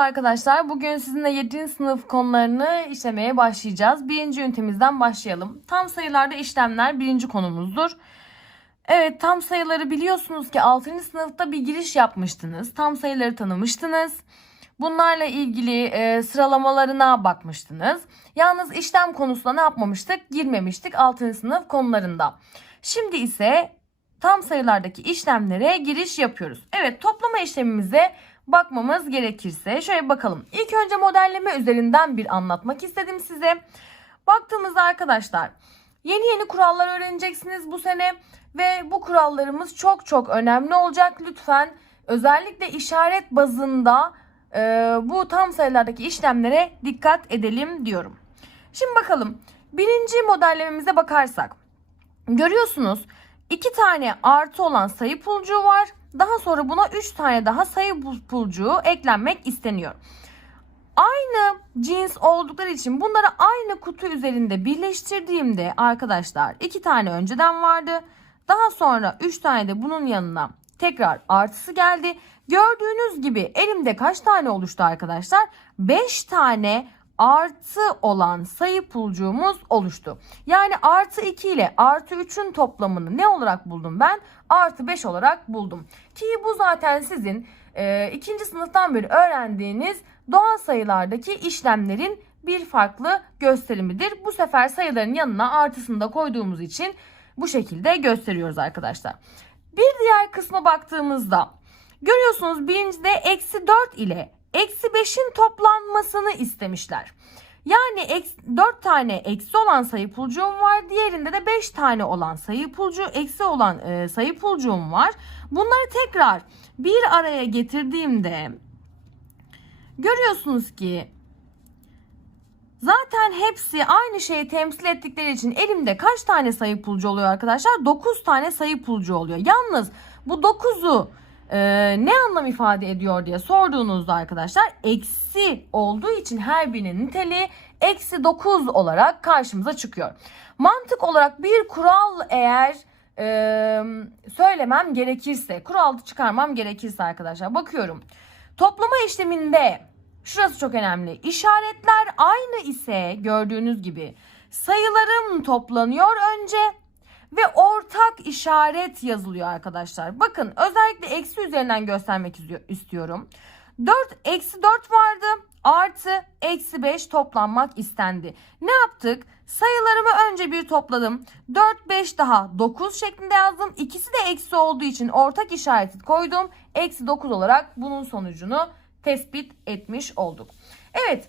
arkadaşlar. Bugün sizinle 7. sınıf konularını işlemeye başlayacağız. Birinci ünitemizden başlayalım. Tam sayılarda işlemler birinci konumuzdur. Evet tam sayıları biliyorsunuz ki 6. sınıfta bir giriş yapmıştınız. Tam sayıları tanımıştınız. Bunlarla ilgili e, sıralamalarına bakmıştınız. Yalnız işlem konusuna ne yapmamıştık? Girmemiştik 6. sınıf konularında. Şimdi ise tam sayılardaki işlemlere giriş yapıyoruz. Evet toplama işlemimize bakmamız gerekirse şöyle bakalım. İlk önce modelleme üzerinden bir anlatmak istedim size. Baktığımızda arkadaşlar yeni yeni kurallar öğreneceksiniz bu sene ve bu kurallarımız çok çok önemli olacak. Lütfen özellikle işaret bazında e, bu tam sayılardaki işlemlere dikkat edelim diyorum. Şimdi bakalım birinci modellememize bakarsak görüyorsunuz iki tane artı olan sayı pulcuğu var. Daha sonra buna 3 tane daha sayı pul- pulcuğu eklenmek isteniyor. Aynı cins oldukları için bunları aynı kutu üzerinde birleştirdiğimde arkadaşlar iki tane önceden vardı. Daha sonra 3 tane de bunun yanına tekrar artısı geldi. Gördüğünüz gibi elimde kaç tane oluştu arkadaşlar? 5 tane artı olan sayı pulcuğumuz oluştu. Yani artı 2 ile artı 3'ün toplamını ne olarak buldum ben? Artı 5 olarak buldum. Ki bu zaten sizin e, ikinci sınıftan beri öğrendiğiniz doğal sayılardaki işlemlerin bir farklı gösterimidir. Bu sefer sayıların yanına artısını da koyduğumuz için bu şekilde gösteriyoruz arkadaşlar. Bir diğer kısma baktığımızda görüyorsunuz birincide eksi 4 ile eksi 5'in toplanmasını istemişler. Yani eks- 4 tane eksi olan sayı pulcuğum var. Diğerinde de 5 tane olan sayı pulcuğu, eksi olan e, sayı pulcuğum var. Bunları tekrar bir araya getirdiğimde görüyorsunuz ki zaten hepsi aynı şeyi temsil ettikleri için elimde kaç tane sayı pulcu oluyor arkadaşlar? 9 tane sayı pulcu oluyor. Yalnız bu 9'u e, ne anlam ifade ediyor diye sorduğunuzda arkadaşlar eksi olduğu için her birinin niteliği eksi 9 olarak karşımıza çıkıyor. Mantık olarak bir kural eğer e, söylemem gerekirse, kural çıkarmam gerekirse arkadaşlar bakıyorum. Toplama işleminde şurası çok önemli. İşaretler aynı ise gördüğünüz gibi sayılarım toplanıyor önce ve ortak işaret yazılıyor arkadaşlar. Bakın özellikle eksi üzerinden göstermek istiyor- istiyorum. 4 eksi 4 vardı artı eksi 5 toplanmak istendi. Ne yaptık? Sayılarımı önce bir topladım. 4 5 daha 9 şeklinde yazdım. İkisi de eksi olduğu için ortak işareti koydum. Eksi 9 olarak bunun sonucunu tespit etmiş olduk. Evet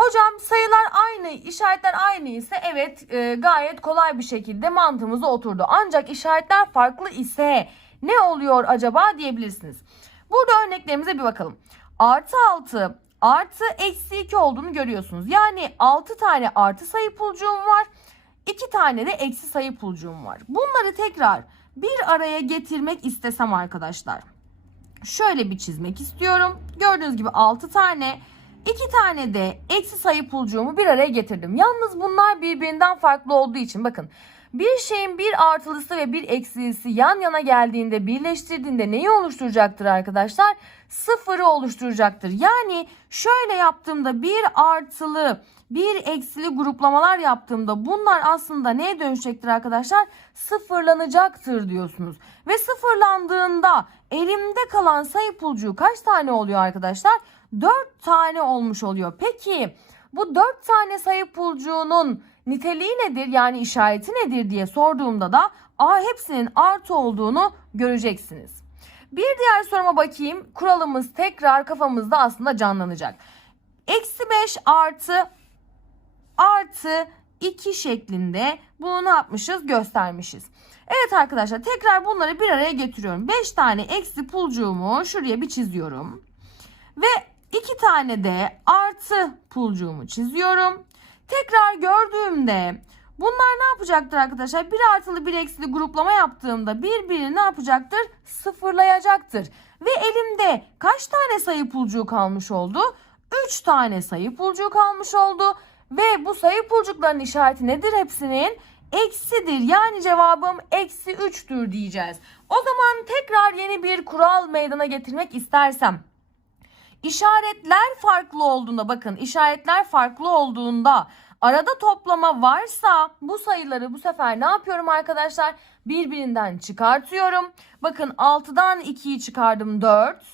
Hocam sayılar aynı, işaretler aynı ise evet e, gayet kolay bir şekilde mantığımıza oturdu. Ancak işaretler farklı ise ne oluyor acaba diyebilirsiniz. Burada örneklerimize bir bakalım. Artı 6 artı eksi 2 olduğunu görüyorsunuz. Yani 6 tane artı sayı pulcuğum var. 2 tane de eksi sayı pulcuğum var. Bunları tekrar bir araya getirmek istesem arkadaşlar. Şöyle bir çizmek istiyorum. Gördüğünüz gibi 6 tane İki tane de eksi sayı pulcuğumu bir araya getirdim. Yalnız bunlar birbirinden farklı olduğu için bakın. Bir şeyin bir artılısı ve bir eksilisi yan yana geldiğinde birleştirdiğinde neyi oluşturacaktır arkadaşlar? Sıfırı oluşturacaktır. Yani şöyle yaptığımda bir artılı bir eksili gruplamalar yaptığımda bunlar aslında neye dönüşecektir arkadaşlar? Sıfırlanacaktır diyorsunuz. Ve sıfırlandığında elimde kalan sayı pulcuğu kaç tane oluyor arkadaşlar? 4 tane olmuş oluyor. Peki bu 4 tane sayı pulcuğunun niteliği nedir yani işareti nedir diye sorduğumda da a hepsinin artı olduğunu göreceksiniz. Bir diğer soruma bakayım. Kuralımız tekrar kafamızda aslında canlanacak. Eksi 5 artı artı 2 şeklinde bunu ne yapmışız göstermişiz. Evet arkadaşlar tekrar bunları bir araya getiriyorum. 5 tane eksi pulcuğumu şuraya bir çiziyorum. Ve iki tane de artı pulcuğumu çiziyorum. Tekrar gördüğümde bunlar ne yapacaktır arkadaşlar? Bir artılı bir eksili gruplama yaptığımda birbirini ne yapacaktır? Sıfırlayacaktır. Ve elimde kaç tane sayı pulcuğu kalmış oldu? 3 tane sayı pulcuğu kalmış oldu. Ve bu sayı pulcukların işareti nedir hepsinin? Eksidir. Yani cevabım eksi 3'tür diyeceğiz. O zaman tekrar yeni bir kural meydana getirmek istersem işaretler farklı olduğunda bakın işaretler farklı olduğunda arada toplama varsa bu sayıları bu sefer ne yapıyorum arkadaşlar? Birbirinden çıkartıyorum. Bakın 6'dan 2'yi çıkardım 4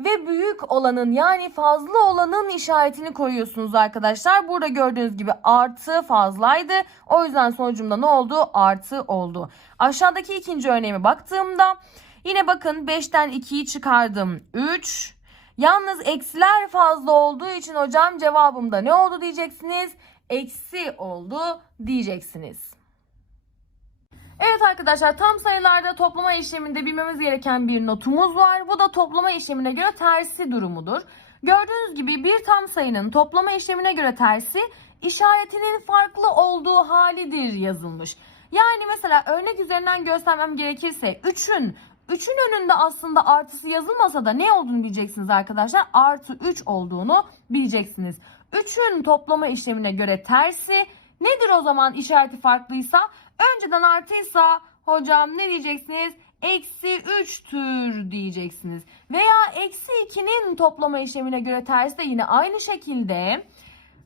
ve büyük olanın yani fazla olanın işaretini koyuyorsunuz arkadaşlar. Burada gördüğünüz gibi artı fazlaydı. O yüzden sonucumda ne oldu? Artı oldu. Aşağıdaki ikinci örneğime baktığımda yine bakın 5'ten 2'yi çıkardım 3. Yalnız eksiler fazla olduğu için hocam cevabımda ne oldu diyeceksiniz? Eksi oldu diyeceksiniz. Evet arkadaşlar tam sayılarda toplama işleminde bilmemiz gereken bir notumuz var. Bu da toplama işlemine göre tersi durumudur. Gördüğünüz gibi bir tam sayının toplama işlemine göre tersi işaretinin farklı olduğu halidir yazılmış. Yani mesela örnek üzerinden göstermem gerekirse 3'ün 3'ün önünde aslında artısı yazılmasa da ne olduğunu bileceksiniz arkadaşlar. Artı 3 olduğunu bileceksiniz. 3'ün toplama işlemine göre tersi nedir o zaman işareti farklıysa? Önceden artıysa hocam ne diyeceksiniz? Eksi 3'tür diyeceksiniz. Veya eksi 2'nin toplama işlemine göre tersi de yine aynı şekilde.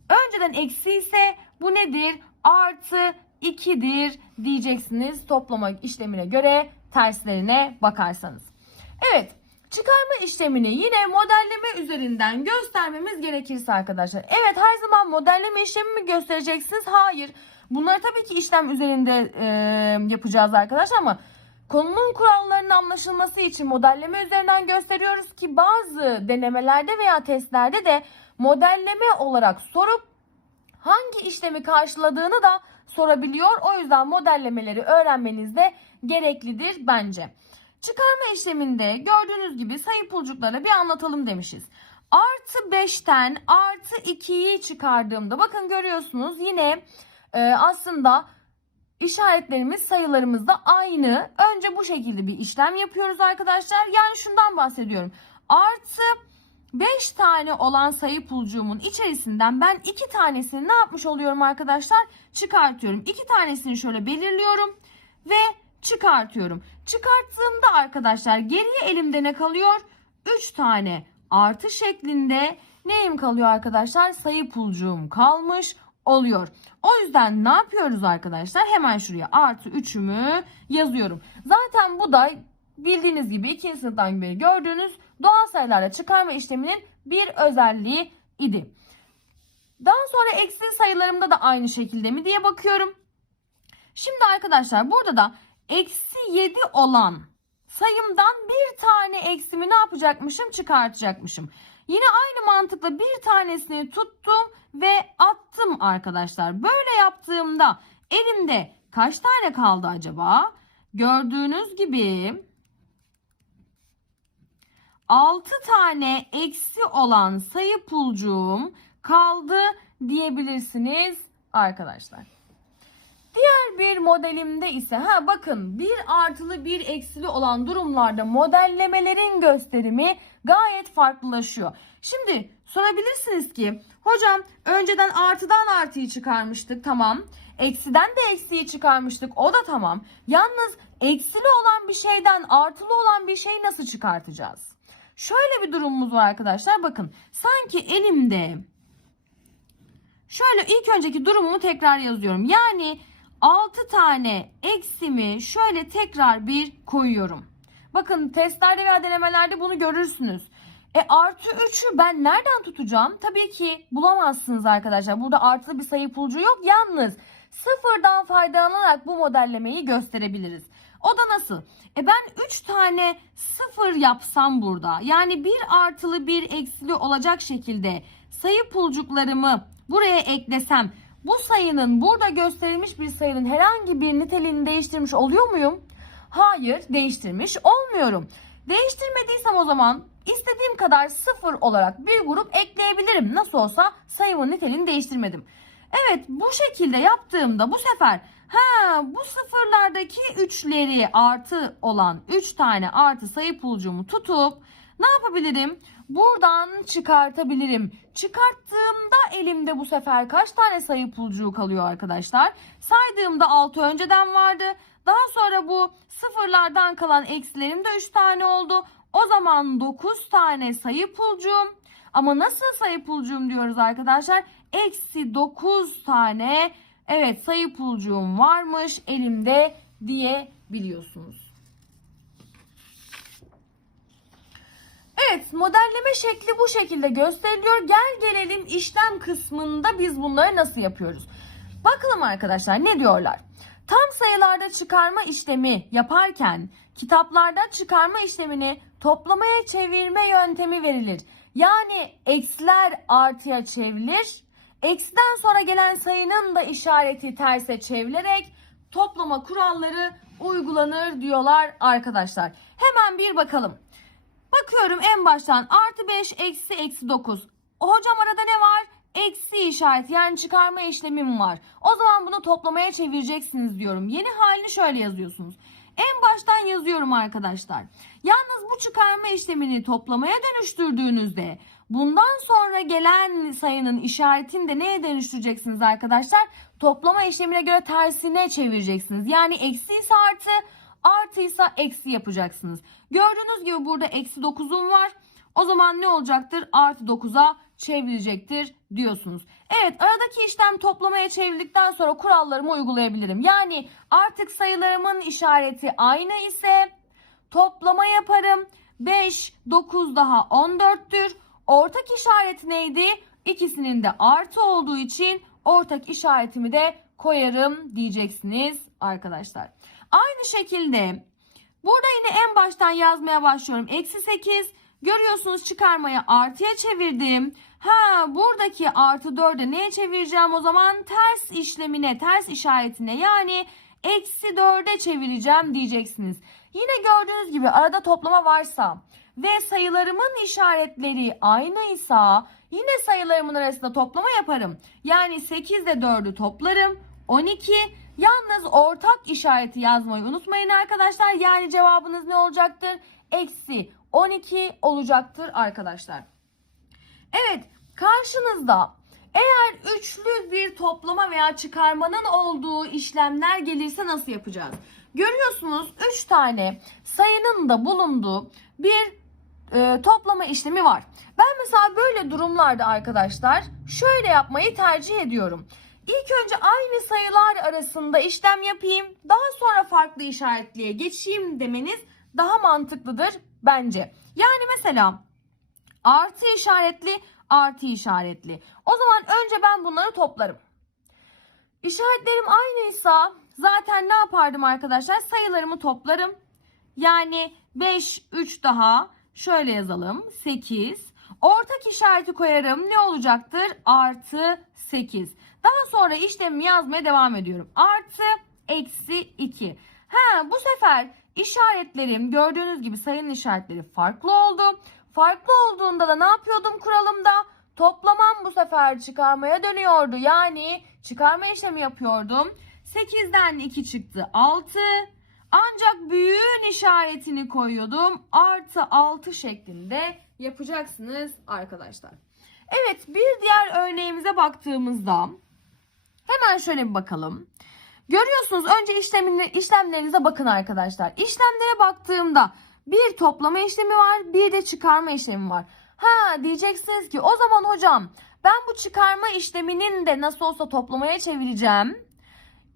Önceden eksi ise bu nedir? Artı 2'dir diyeceksiniz toplama işlemine göre terslerine bakarsanız. Evet çıkarma işlemini yine modelleme üzerinden göstermemiz gerekirse arkadaşlar. Evet her zaman modelleme işlemi mi göstereceksiniz? Hayır. Bunları tabii ki işlem üzerinde e, yapacağız arkadaşlar ama konunun kurallarının anlaşılması için modelleme üzerinden gösteriyoruz ki bazı denemelerde veya testlerde de modelleme olarak sorup hangi işlemi karşıladığını da sorabiliyor. O yüzden modellemeleri öğrenmeniz de gereklidir bence. Çıkarma işleminde gördüğünüz gibi sayı pulcuklara bir anlatalım demişiz. Artı 5'ten artı 2'yi çıkardığımda bakın görüyorsunuz yine e, aslında işaretlerimiz sayılarımız da aynı. Önce bu şekilde bir işlem yapıyoruz arkadaşlar. Yani şundan bahsediyorum. Artı 5 tane olan sayı pulcuğumun içerisinden ben 2 tanesini ne yapmış oluyorum arkadaşlar? Çıkartıyorum. 2 tanesini şöyle belirliyorum ve çıkartıyorum. Çıkarttığımda arkadaşlar geriye elimde ne kalıyor? 3 tane artı şeklinde neyim kalıyor arkadaşlar? Sayı pulcuğum kalmış oluyor. O yüzden ne yapıyoruz arkadaşlar? Hemen şuraya artı 3'ümü yazıyorum. Zaten bu da bildiğiniz gibi ikinci sınıftan beri gördüğünüz doğal sayılarla çıkarma işleminin bir özelliği idi. Daha sonra eksi sayılarımda da aynı şekilde mi diye bakıyorum. Şimdi arkadaşlar burada da eksi 7 olan sayımdan bir tane eksimi ne yapacakmışım? Çıkartacakmışım. Yine aynı mantıkla bir tanesini tuttum ve attım arkadaşlar. Böyle yaptığımda elimde kaç tane kaldı acaba? Gördüğünüz gibi 6 tane eksi olan sayı pulcuğum kaldı diyebilirsiniz arkadaşlar. Diğer bir modelimde ise ha bakın bir artılı bir eksili olan durumlarda modellemelerin gösterimi gayet farklılaşıyor. Şimdi sorabilirsiniz ki hocam önceden artıdan artıyı çıkarmıştık tamam. Eksiden de eksiyi çıkarmıştık o da tamam. Yalnız eksili olan bir şeyden artılı olan bir şeyi nasıl çıkartacağız? Şöyle bir durumumuz var arkadaşlar bakın sanki elimde şöyle ilk önceki durumumu tekrar yazıyorum. Yani 6 tane eksimi şöyle tekrar bir koyuyorum. Bakın testlerde veya denemelerde bunu görürsünüz. E artı 3'ü ben nereden tutacağım? Tabii ki bulamazsınız arkadaşlar. Burada artılı bir sayı pulcu yok. Yalnız sıfırdan faydalanarak bu modellemeyi gösterebiliriz. O da nasıl? E ben 3 tane sıfır yapsam burada yani bir artılı bir eksili olacak şekilde sayı pulcuklarımı buraya eklesem bu sayının burada gösterilmiş bir sayının herhangi bir niteliğini değiştirmiş oluyor muyum? Hayır değiştirmiş olmuyorum. Değiştirmediysem o zaman istediğim kadar sıfır olarak bir grup ekleyebilirim. Nasıl olsa sayımın niteliğini değiştirmedim. Evet bu şekilde yaptığımda bu sefer ha bu sıfırlardaki üçleri artı olan 3 tane artı sayı pulcumu tutup ne yapabilirim? Buradan çıkartabilirim. Çıkarttığımda elimde bu sefer kaç tane sayı pulcuğu kalıyor arkadaşlar? Saydığımda 6 önceden vardı. Daha sonra bu sıfırlardan kalan eksilerim de 3 tane oldu. O zaman 9 tane sayı pulcuğum Ama nasıl sayı pulcuğum diyoruz arkadaşlar? Eksi 9 tane evet sayı pulcuğum varmış elimde diyebiliyorsunuz. Evet modelleme şekli bu şekilde gösteriliyor. Gel gelelim işlem kısmında biz bunları nasıl yapıyoruz? Bakalım arkadaşlar ne diyorlar? Tam sayılarda çıkarma işlemi yaparken kitaplarda çıkarma işlemini toplamaya çevirme yöntemi verilir. Yani eksiler artıya çevrilir. Eksiden sonra gelen sayının da işareti terse çevrilerek toplama kuralları uygulanır diyorlar arkadaşlar. Hemen bir bakalım. Bakıyorum en baştan artı 5 eksi eksi 9. Hocam arada ne var? Eksi işareti yani çıkarma işlemim var. O zaman bunu toplamaya çevireceksiniz diyorum. Yeni halini şöyle yazıyorsunuz. En baştan yazıyorum arkadaşlar. Yalnız bu çıkarma işlemini toplamaya dönüştürdüğünüzde bundan sonra gelen sayının işaretini de neye dönüştüreceksiniz arkadaşlar? Toplama işlemine göre tersine çevireceksiniz. Yani eksi ise artı, artıysa eksi yapacaksınız. Gördüğünüz gibi burada eksi 9'um var. O zaman ne olacaktır? Artı 9'a çevrilecektir diyorsunuz. Evet aradaki işlem toplamaya çevirdikten sonra kurallarımı uygulayabilirim. Yani artık sayılarımın işareti aynı ise toplama yaparım. 5, 9 daha 14'tür. Ortak işareti neydi? İkisinin de artı olduğu için ortak işaretimi de koyarım diyeceksiniz arkadaşlar. Aynı şekilde burada yine en baştan yazmaya başlıyorum. Eksi 8 görüyorsunuz çıkarmayı artıya çevirdim. Ha buradaki artı 4'e neye çevireceğim o zaman? Ters işlemine, ters işaretine yani eksi 4'e çevireceğim diyeceksiniz. Yine gördüğünüz gibi arada toplama varsa ve sayılarımın işaretleri aynıysa yine sayılarımın arasında toplama yaparım. Yani 8 ile 4'ü toplarım. 12 Yalnız ortak işareti yazmayı unutmayın arkadaşlar. Yani cevabınız ne olacaktır? Eksi 12 olacaktır arkadaşlar. Evet karşınızda eğer üçlü bir toplama veya çıkarmanın olduğu işlemler gelirse nasıl yapacağız? Görüyorsunuz 3 tane sayının da bulunduğu bir e, toplama işlemi var. Ben mesela böyle durumlarda arkadaşlar şöyle yapmayı tercih ediyorum. İlk önce aynı sayılar arasında işlem yapayım. Daha sonra farklı işaretliğe geçeyim demeniz daha mantıklıdır bence. Yani mesela artı işaretli artı işaretli. O zaman önce ben bunları toplarım. İşaretlerim aynıysa zaten ne yapardım arkadaşlar? Sayılarımı toplarım. Yani 5, 3 daha şöyle yazalım. 8. Ortak işareti koyarım. Ne olacaktır? Artı 8. Daha sonra işlemimi yazmaya devam ediyorum. Artı, eksi 2. Ha bu sefer işaretlerim gördüğünüz gibi sayının işaretleri farklı oldu. Farklı olduğunda da ne yapıyordum kuralımda? Toplamam bu sefer çıkarmaya dönüyordu. Yani çıkarma işlemi yapıyordum. 8'den 2 çıktı 6. Ancak büyüğün işaretini koyuyordum. Artı 6 şeklinde yapacaksınız arkadaşlar. Evet bir diğer örneğimize baktığımızda hemen şöyle bir bakalım. Görüyorsunuz önce işlemine, işlemlerinize bakın arkadaşlar. İşlemlere baktığımda bir toplama işlemi var bir de çıkarma işlemi var. Ha diyeceksiniz ki o zaman hocam ben bu çıkarma işleminin de nasıl olsa toplamaya çevireceğim.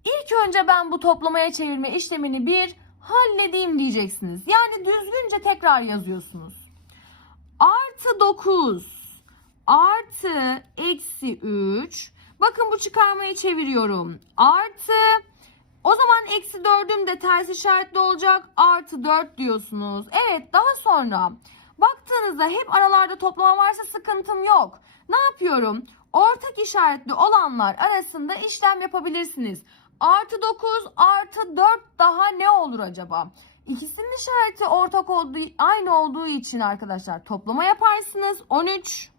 İlk önce ben bu toplamaya çevirme işlemini bir halledeyim diyeceksiniz. Yani düzgünce tekrar yazıyorsunuz. Artı 9 artı eksi 3. Bakın bu çıkarmayı çeviriyorum. Artı o zaman eksi 4'üm de ters işaretli olacak. Artı 4 diyorsunuz. Evet daha sonra baktığınızda hep aralarda toplama varsa sıkıntım yok. Ne yapıyorum? Ortak işaretli olanlar arasında işlem yapabilirsiniz. Artı 9 artı 4 daha ne olur acaba? İkisinin işareti ortak olduğu, aynı olduğu için arkadaşlar toplama yaparsınız. 13.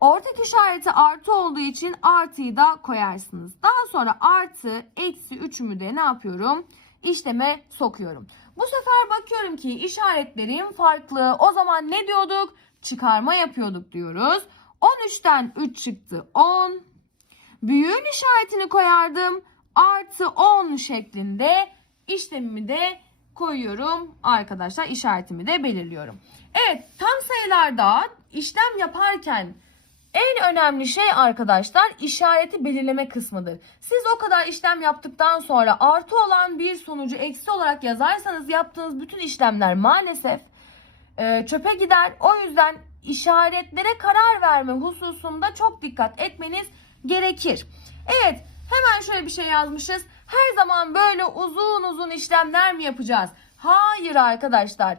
Ortak işareti artı olduğu için artıyı da koyarsınız. Daha sonra artı, eksi 3'ümü de ne yapıyorum? İşleme sokuyorum. Bu sefer bakıyorum ki işaretlerim farklı. O zaman ne diyorduk? Çıkarma yapıyorduk diyoruz. 13'ten 3 çıktı 10. Büyüğün işaretini koyardım. Artı 10 şeklinde işlemimi de koyuyorum arkadaşlar işaretimi de belirliyorum. Evet tam sayılarda işlem yaparken en önemli şey arkadaşlar işareti belirleme kısmıdır. Siz o kadar işlem yaptıktan sonra artı olan bir sonucu eksi olarak yazarsanız yaptığınız bütün işlemler maalesef e, çöpe gider. O yüzden işaretlere karar verme hususunda çok dikkat etmeniz gerekir. Evet hemen şöyle bir şey yazmışız. Her zaman böyle uzun uzun işlemler mi yapacağız? Hayır arkadaşlar.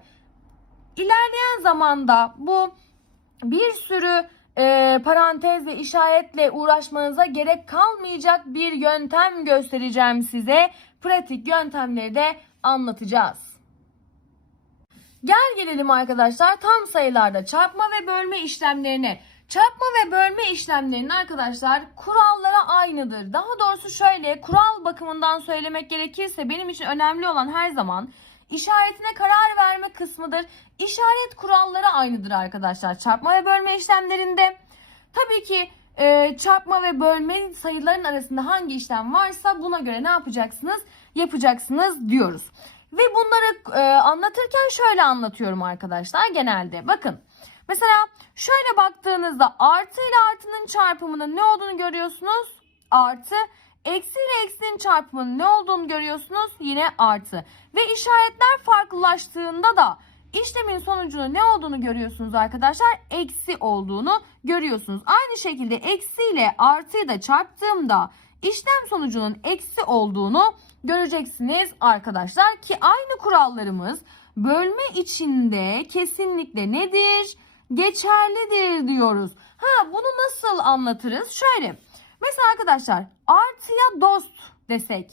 İlerleyen zamanda bu bir sürü e, parantez ve işaretle uğraşmanıza gerek kalmayacak bir yöntem göstereceğim size. Pratik yöntemleri de anlatacağız. Gel gelelim arkadaşlar tam sayılarda çarpma ve bölme işlemlerine. Çarpma ve bölme işlemlerinin arkadaşlar kurallara aynıdır. Daha doğrusu şöyle kural bakımından söylemek gerekirse benim için önemli olan her zaman işaretine karar verme kısmıdır. İşaret kuralları aynıdır arkadaşlar çarpma ve bölme işlemlerinde. Tabii ki e, çarpma ve bölme sayıların arasında hangi işlem varsa buna göre ne yapacaksınız? Yapacaksınız diyoruz. Ve bunları e, anlatırken şöyle anlatıyorum arkadaşlar genelde. Bakın mesela şöyle baktığınızda artı ile artının çarpımının ne olduğunu görüyorsunuz? Artı. Eksi ile eksinin çarpımının ne olduğunu görüyorsunuz? Yine artı. Ve işaretler farklılaştığında da işlemin sonucunun ne olduğunu görüyorsunuz arkadaşlar? Eksi olduğunu görüyorsunuz. Aynı şekilde eksi ile artıyı da çarptığımda işlem sonucunun eksi olduğunu göreceksiniz arkadaşlar ki aynı kurallarımız bölme içinde kesinlikle nedir? Geçerlidir diyoruz. Ha bunu nasıl anlatırız? Şöyle. Mesela arkadaşlar artıya dost desek,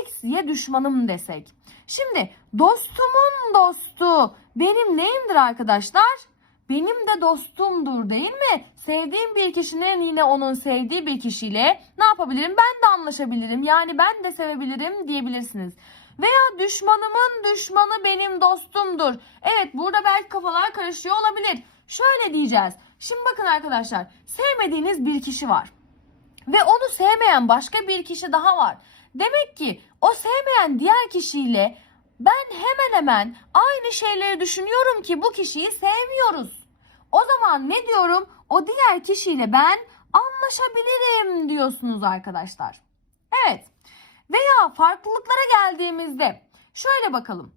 eksiye düşmanım desek. Şimdi dostumun dostu benim neyimdir arkadaşlar? Benim de dostumdur değil mi? Sevdiğim bir kişinin yine onun sevdiği bir kişiyle ne yapabilirim? Ben de anlaşabilirim. Yani ben de sevebilirim diyebilirsiniz. Veya düşmanımın düşmanı benim dostumdur. Evet burada belki kafalar karışıyor olabilir. Şöyle diyeceğiz. Şimdi bakın arkadaşlar sevmediğiniz bir kişi var. Ve onu sevmeyen başka bir kişi daha var. Demek ki o sevmeyen diğer kişiyle ben hemen hemen aynı şeyleri düşünüyorum ki bu kişiyi sevmiyoruz. O zaman ne diyorum? O diğer kişiyle ben anlaşabilirim diyorsunuz arkadaşlar. Evet. Veya farklılıklara geldiğimizde şöyle bakalım.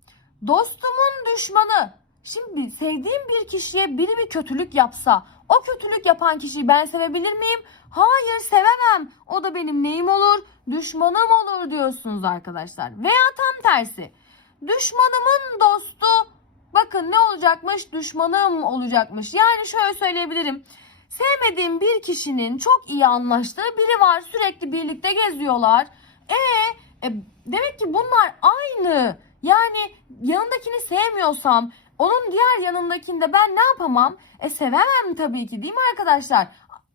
Dostumun düşmanı. Şimdi sevdiğim bir kişiye biri bir kötülük yapsa o kötülük yapan kişiyi ben sevebilir miyim? Hayır sevemem. O da benim neyim olur? Düşmanım olur diyorsunuz arkadaşlar. Veya tam tersi. Düşmanımın dostu bakın ne olacakmış? Düşmanım olacakmış. Yani şöyle söyleyebilirim. Sevmediğim bir kişinin çok iyi anlaştığı biri var. Sürekli birlikte geziyorlar. E, e demek ki bunlar aynı. Yani yanındakini sevmiyorsam onun diğer yanındakinde ben ne yapamam? E sevemem tabii ki değil mi arkadaşlar?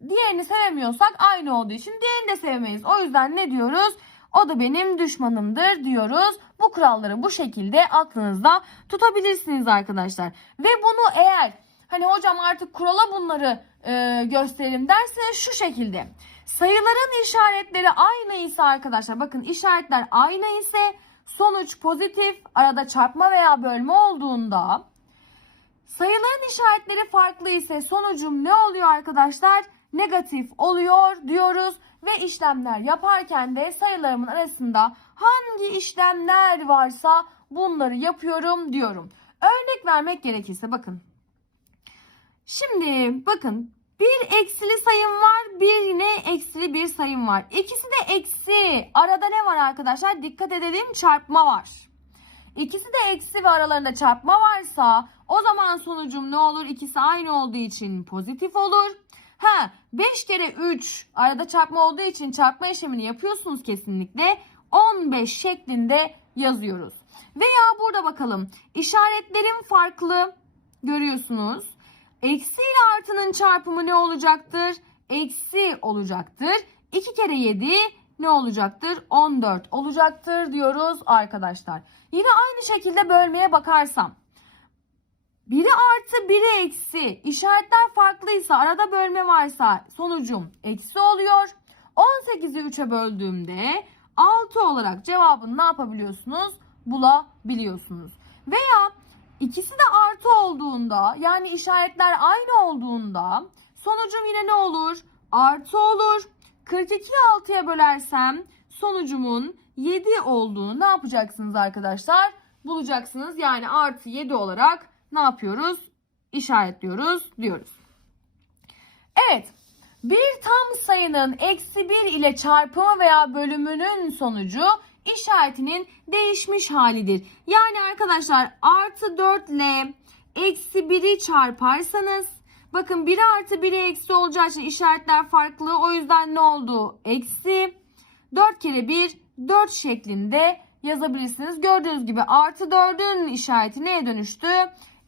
Diğerini sevemiyorsak aynı olduğu için diğerini de sevemeyiz. O yüzden ne diyoruz? O da benim düşmanımdır diyoruz. Bu kuralları bu şekilde aklınızda tutabilirsiniz arkadaşlar. Ve bunu eğer hani hocam artık kurala bunları e, gösterelim derseniz şu şekilde. Sayıların işaretleri aynı ise arkadaşlar bakın işaretler aynı ise sonuç pozitif arada çarpma veya bölme olduğunda sayıların işaretleri farklı ise sonucum ne oluyor arkadaşlar? Negatif oluyor diyoruz ve işlemler yaparken de sayılarımın arasında hangi işlemler varsa bunları yapıyorum diyorum. Örnek vermek gerekirse bakın. Şimdi bakın bir eksili sayım var bir yine eksili bir sayım var. İkisi de eksi. Arada ne var arkadaşlar? Dikkat edelim çarpma var. İkisi de eksi ve aralarında çarpma varsa o zaman sonucum ne olur? İkisi aynı olduğu için pozitif olur. Ha 5 kere 3 arada çarpma olduğu için çarpma işlemini yapıyorsunuz kesinlikle. 15 şeklinde yazıyoruz. Veya burada bakalım işaretlerim farklı görüyorsunuz. Eksi ile artının çarpımı ne olacaktır? Eksi olacaktır. 2 kere 7 ne olacaktır? 14 olacaktır diyoruz arkadaşlar. Yine aynı şekilde bölmeye bakarsam. Biri artı biri eksi. İşaretler farklıysa arada bölme varsa sonucum eksi oluyor. 18'i 3'e böldüğümde 6 olarak cevabını ne yapabiliyorsunuz? bulabiliyorsunuz. Veya ikisi de artı olduğunda yani işaretler aynı olduğunda sonucum yine ne olur? Artı olur. 42'yi 6'ya bölersem sonucumun 7 olduğunu ne yapacaksınız arkadaşlar? Bulacaksınız. Yani artı 7 olarak ne yapıyoruz? İşaretliyoruz diyoruz. Evet. Bir tam sayının eksi 1 ile çarpımı veya bölümünün sonucu işaretinin değişmiş halidir. Yani arkadaşlar artı 4 ile eksi 1'i çarparsanız bakın 1 artı 1'i eksi olacağı için işaretler farklı. O yüzden ne oldu? Eksi 4 kere 1 4 şeklinde yazabilirsiniz. Gördüğünüz gibi artı 4'ün işareti neye dönüştü?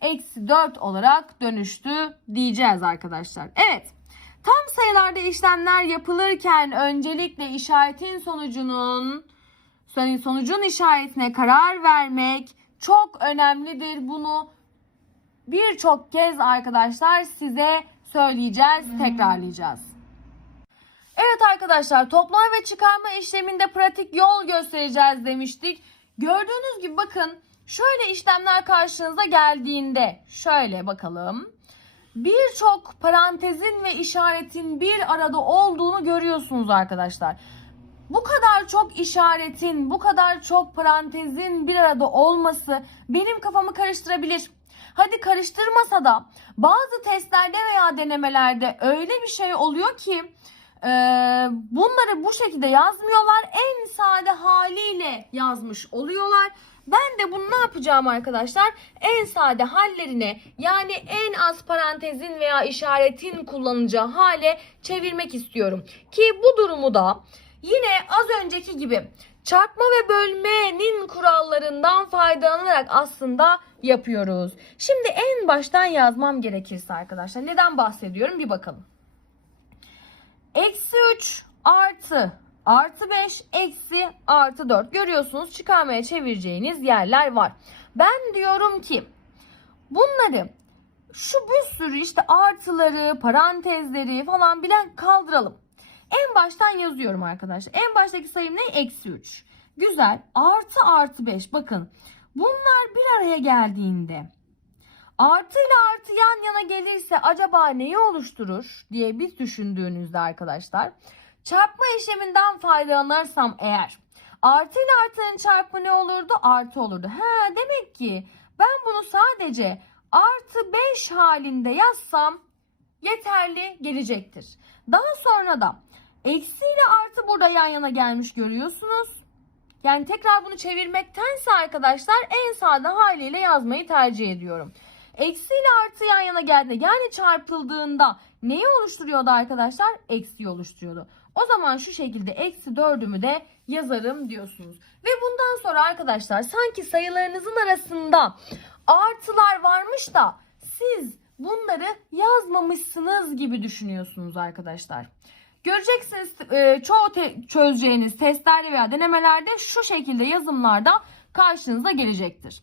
Eksi 4 olarak dönüştü diyeceğiz arkadaşlar. Evet. Tam sayılarda işlemler yapılırken öncelikle işaretin sonucunun sonucun işaretine karar vermek çok önemlidir. Bunu birçok kez arkadaşlar size söyleyeceğiz, tekrarlayacağız. Evet arkadaşlar toplama ve çıkarma işleminde pratik yol göstereceğiz demiştik. Gördüğünüz gibi bakın şöyle işlemler karşınıza geldiğinde şöyle bakalım. Birçok parantezin ve işaretin bir arada olduğunu görüyorsunuz arkadaşlar. Bu kadar çok işaretin, bu kadar çok parantezin bir arada olması benim kafamı karıştırabilir. Hadi karıştırmasa da bazı testlerde veya denemelerde öyle bir şey oluyor ki e, bunları bu şekilde yazmıyorlar. En sade haliyle yazmış oluyorlar. Ben de bunu ne yapacağım arkadaşlar? En sade hallerine yani en az parantezin veya işaretin kullanacağı hale çevirmek istiyorum. Ki bu durumu da yine az önceki gibi çarpma ve bölmenin kurallarından faydalanarak aslında yapıyoruz. Şimdi en baştan yazmam gerekirse arkadaşlar neden bahsediyorum bir bakalım. Eksi 3 artı artı 5 eksi artı 4 görüyorsunuz çıkarmaya çevireceğiniz yerler var. Ben diyorum ki bunları şu bir sürü işte artıları parantezleri falan bilen kaldıralım. En baştan yazıyorum arkadaşlar. En baştaki sayım ne? Eksi 3. Güzel. Artı artı 5. Bakın bunlar bir araya geldiğinde artı ile artı yan yana gelirse acaba neyi oluşturur diye biz düşündüğünüzde arkadaşlar çarpma işleminden faydalanırsam eğer artı ile artının çarpımı ne olurdu? Artı olurdu. Ha demek ki ben bunu sadece artı 5 halinde yazsam yeterli gelecektir. Daha sonra da eksi ile artı burada yan yana gelmiş görüyorsunuz. Yani tekrar bunu çevirmektense arkadaşlar en sade haliyle yazmayı tercih ediyorum. Eksi ile artı yan yana geldiğinde yani çarpıldığında neyi oluşturuyordu arkadaşlar? Eksiyi oluşturuyordu. O zaman şu şekilde eksi dördümü de yazarım diyorsunuz. Ve bundan sonra arkadaşlar sanki sayılarınızın arasında artılar varmış da siz bunları yazmamışsınız gibi düşünüyorsunuz arkadaşlar. Göreceksiniz e, çoğu te- çözeceğiniz testlerde veya denemelerde şu şekilde yazımlarda karşınıza gelecektir.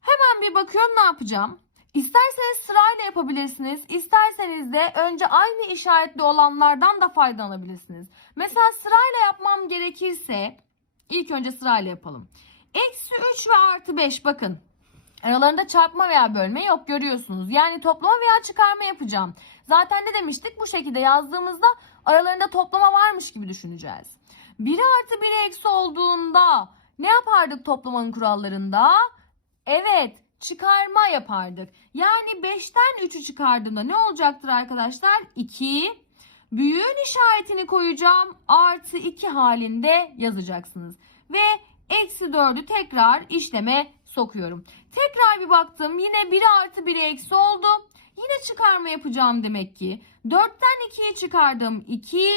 Hemen bir bakıyorum ne yapacağım. İsterseniz sırayla yapabilirsiniz. İsterseniz de önce aynı işaretli olanlardan da faydalanabilirsiniz. Mesela sırayla yapmam gerekirse ilk önce sırayla yapalım. Eksi 3 ve artı 5 bakın. Aralarında çarpma veya bölme yok görüyorsunuz. Yani toplama veya çıkarma yapacağım. Zaten ne demiştik? Bu şekilde yazdığımızda aralarında toplama varmış gibi düşüneceğiz. 1 artı 1 eksi olduğunda ne yapardık toplamanın kurallarında? Evet çıkarma yapardık. Yani 5'ten 3'ü çıkardığımda ne olacaktır arkadaşlar? 2. Büyüğün işaretini koyacağım. Artı 2 halinde yazacaksınız. Ve eksi 4'ü tekrar işleme sokuyorum. Tekrar bir baktım. Yine 1 artı 1 eksi oldu. Yine çıkarma yapacağım demek ki. 4'ten 2'yi çıkardım. 2.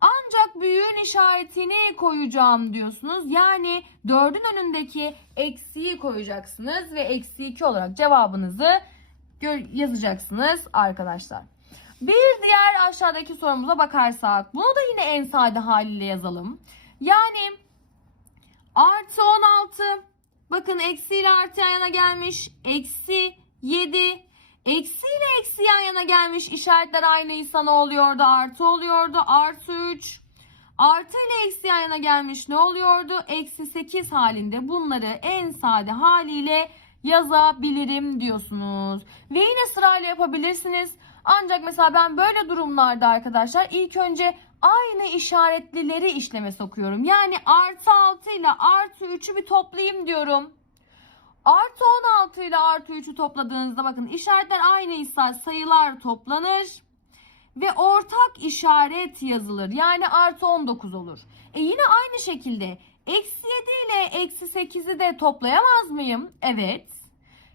Ancak büyüğün işaretini koyacağım diyorsunuz. Yani 4'ün önündeki eksiği koyacaksınız ve eksi 2 olarak cevabınızı yazacaksınız arkadaşlar. Bir diğer aşağıdaki sorumuza bakarsak bunu da yine en sade haliyle yazalım. Yani artı 16 bakın eksi ile artı yan yana gelmiş. Eksi 7 Eksi ile eksi yan yana gelmiş işaretler aynıysa ne oluyordu? Artı oluyordu. Artı 3. Artı ile eksi yan yana gelmiş ne oluyordu? Eksi 8 halinde bunları en sade haliyle yazabilirim diyorsunuz. Ve yine sırayla yapabilirsiniz. Ancak mesela ben böyle durumlarda arkadaşlar ilk önce aynı işaretlileri işleme sokuyorum. Yani artı 6 ile artı 3'ü bir toplayayım diyorum. Artı 16 ile artı 3'ü topladığınızda bakın işaretler aynıysa sayılar toplanır ve ortak işaret yazılır. Yani artı 19 olur. E yine aynı şekilde eksi 7 ile eksi 8'i de toplayamaz mıyım? Evet.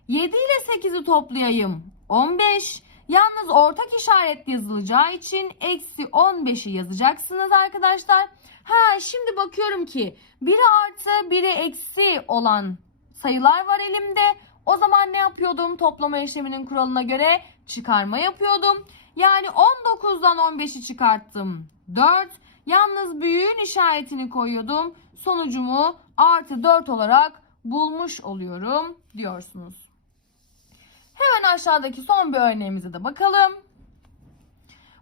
7 ile 8'i toplayayım. 15. Yalnız ortak işaret yazılacağı için eksi 15'i yazacaksınız arkadaşlar. Ha şimdi bakıyorum ki biri artı biri eksi olan sayılar var elimde. O zaman ne yapıyordum? Toplama işleminin kuralına göre çıkarma yapıyordum. Yani 19'dan 15'i çıkarttım. 4. Yalnız büyüğün işaretini koyuyordum. Sonucumu artı 4 olarak bulmuş oluyorum diyorsunuz. Hemen aşağıdaki son bir örneğimize de bakalım.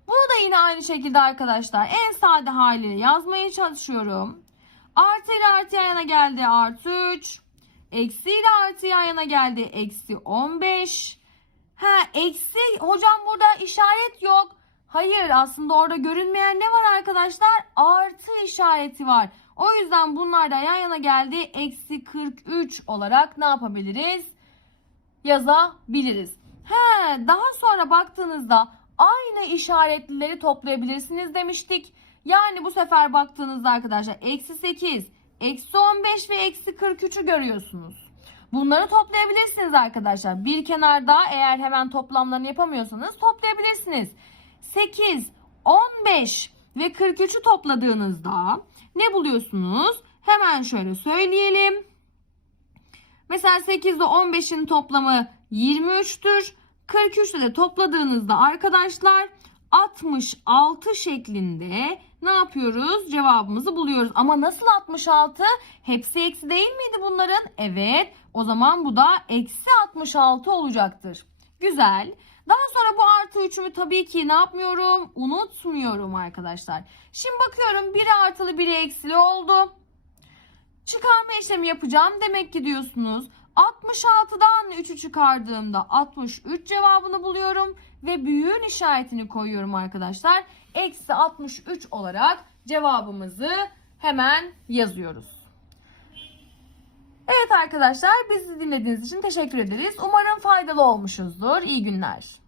Bunu da yine aynı şekilde arkadaşlar en sade haliyle yazmaya çalışıyorum. Artı ile artı yan yana geldi artı 3. Eksi ile artı yan yana geldi eksi 15. Ha eksi hocam burada işaret yok. Hayır aslında orada görünmeyen ne var arkadaşlar? Artı işareti var. O yüzden bunlar da yan yana geldi. Eksi 43 olarak ne yapabiliriz? Yazabiliriz. He, daha sonra baktığınızda aynı işaretlileri toplayabilirsiniz demiştik. Yani bu sefer baktığınızda arkadaşlar eksi 8, eksi 15 ve eksi 43'ü görüyorsunuz. Bunları toplayabilirsiniz arkadaşlar. Bir kenarda eğer hemen toplamlarını yapamıyorsanız toplayabilirsiniz. 8, 15 ve 43'ü topladığınızda ne buluyorsunuz? Hemen şöyle söyleyelim. Mesela 8 ile 15'in toplamı 23'tür. 43'te de topladığınızda arkadaşlar 66 şeklinde ne yapıyoruz? Cevabımızı buluyoruz. Ama nasıl 66? Hepsi eksi değil miydi bunların? Evet. O zaman bu da eksi 66 olacaktır. Güzel. Daha sonra bu artı 3'ümü tabii ki ne yapmıyorum? Unutmuyorum arkadaşlar. Şimdi bakıyorum biri artılı biri eksili oldu. Çıkarma işlemi yapacağım demek ki diyorsunuz. 66'dan 3'ü çıkardığımda 63 cevabını buluyorum ve büyüğün işaretini koyuyorum arkadaşlar. Eksi 63 olarak cevabımızı hemen yazıyoruz. Evet arkadaşlar bizi dinlediğiniz için teşekkür ederiz. Umarım faydalı olmuşuzdur. İyi günler.